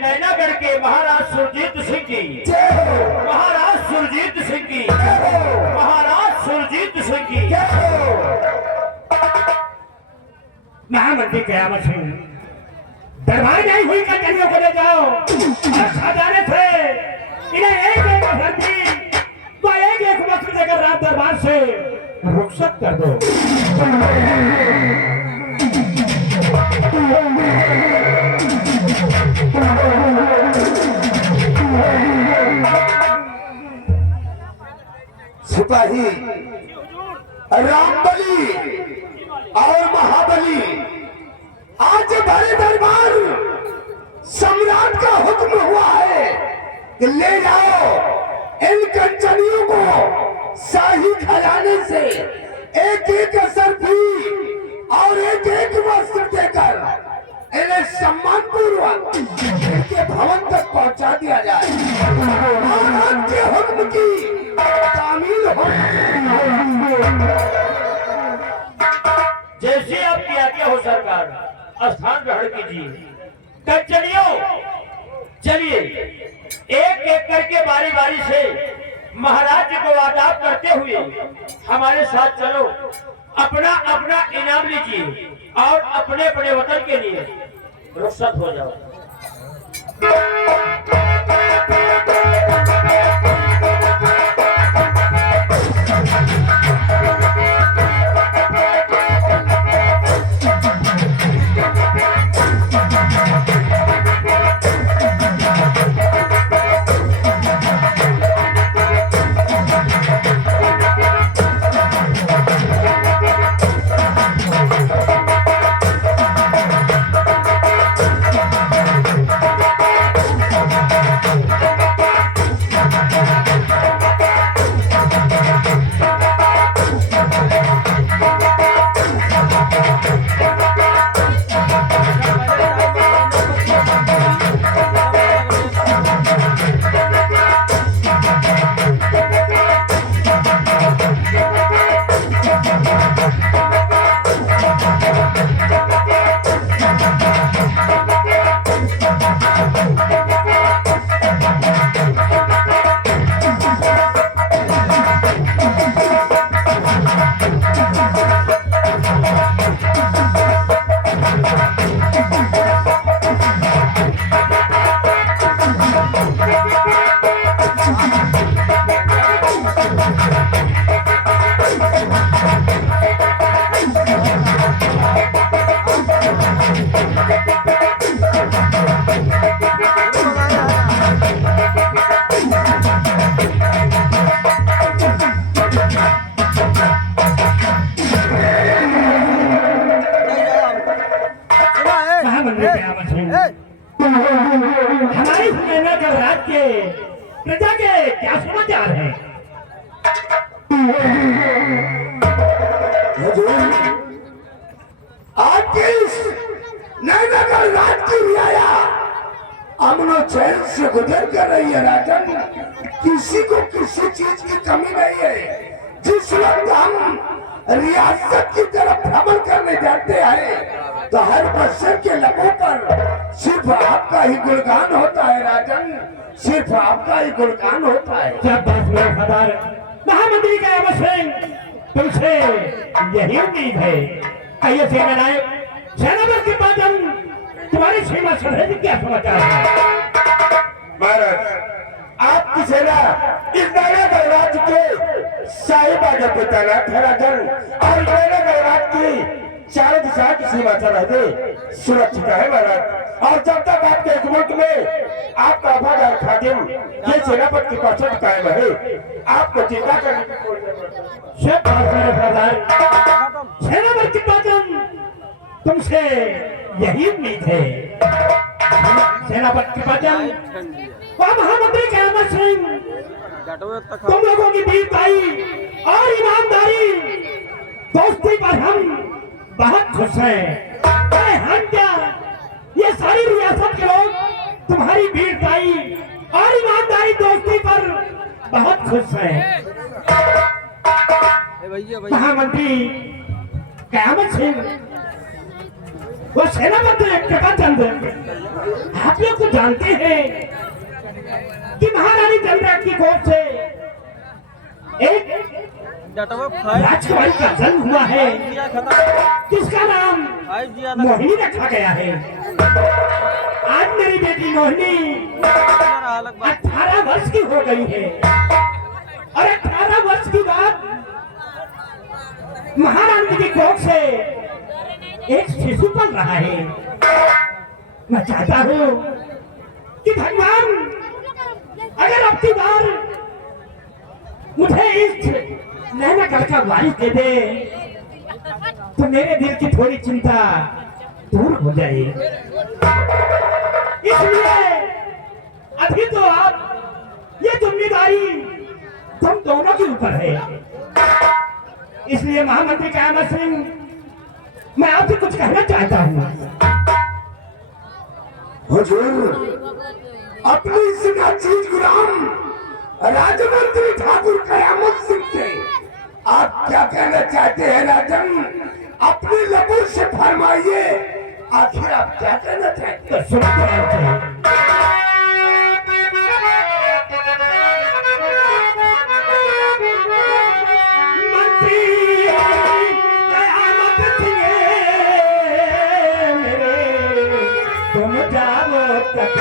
नैनागढ़ के महाराज सुरजीत सिंह की, महाराज सुरजीत सिंह की, महाराज सुरजीत सिंह की। महामंत्री कयामत सिंह दरबार नहीं हुई का कन्या को ले जाओ। खजाने थे इन्हें एक एक भर्ती तो एक वक्त देकर रात दरबार से रुखसत कर दो। सिपाही रामबली और महाबली आज बड़े दरबार सम्राट का हुक्म हुआ है कि ले जाओ इन कंचनियों को शाही खजाने से एक एक असरफी और एक एक वस्त्र देकर इन्हें सम्मान पूर्वक इनके भवन तक पहुंचा दिया जाए। महाराज के हुक्म की तामील हो। जैसे आपकी आज्ञा हो सरकार, स्थान ग्रहण कीजिए। कंचनियों चलिए एक एक करके बारी बारी से महाराज जी को आदाब करते हुए हमारे साथ चलो। अपना अपना इनाम लीजिए और अपने अपने वतन के लिए रुखसत हो जाओ। महामंत्री कयामत सिंह, हमारी सेना के राज्य के प्रजा के क्या समाचार हैं? आपके इस नैनगर रात की रियाया अमनो चैन से गुजर कर रही है राजन। किसी को किसी चीज की कमी नहीं है। जिस वक्त हम रियासत की तरफ भ्रमण करने जाते हैं तो हर बच्चे के लबों पर सिर्फ आपका ही गुणगान होता है राजन, सिर्फ आपका ही गुणगान होता है। जब बात मेरे सरदार महामंत्री कयामत सिंह, तुमसे यही उम्मीद है। आइए सेना नायक, सेना बल के पास हम तुम्हारी सीमा सरहद क्या समाचार है? महाराज, आपकी सेना इस नैनगर राज्य के शाही बाजार पे तैनात है राजन, और नैनगर राज्य की चारों दिशा की सीमा सरहदें सुरक्षित है महाराज। और जब तक आपके इस मुल्क में आपका वफादार खादिम ये सेनापति की पसंद कायम है, आपको चिंता करने की कोई जरूरत नहीं। शाबाश मेरे सरदार, सेना बल के पास हम तुमसे यही उम्मीद है। सेना बल के पास हम महामंत्री कयामत सिंह, तुम लोगों की वीरताई और ईमानदारी दोस्ती पर हम बहुत खुश हैं। अरे हम क्या, ये सारी रियासत के लोग तुम्हारी वीरताई और ईमानदारी दोस्ती पर बहुत खुश हैं। महामंत्री कयामत सिंह, वो सेनापति कृपाचंद, आप लोग तो जानते हैं कि महारानी चंद्रा की गोद से एक राजकुमारी का जन्म हुआ है जिसका नाम मोहिनी रखा गया है। आज मेरी बेटी मोहिनी 18 वर्ष की हो गई है और 18 वर्ष के बाद महारानी की कोख से एक शिशु पल रहा है। मैं चाहता हूँ कि भगवान अगर अब की बार मुझे इस नैनगर का वारिस दे दे तो मेरे दिल की थोड़ी चिंता दूर हो जाए। इसलिए अभी तो आप ये जिम्मेदारी तुम दोनों के ऊपर है। इसलिए महामंत्री कयामत सिंह, मैं आपसे कुछ कहना चाहता हूँ। हुजूर, अपनी सिंह चीज गुलाम राजमंत्री ठाकुर कयामत सिंह से आप क्या कहना चाहते हैं राजन? अपने लबों से फरमाइए, आखिर आप क्या कहना चाहते हैं? मंत्री कयामत सिंह मेरे, तुम जाओ तक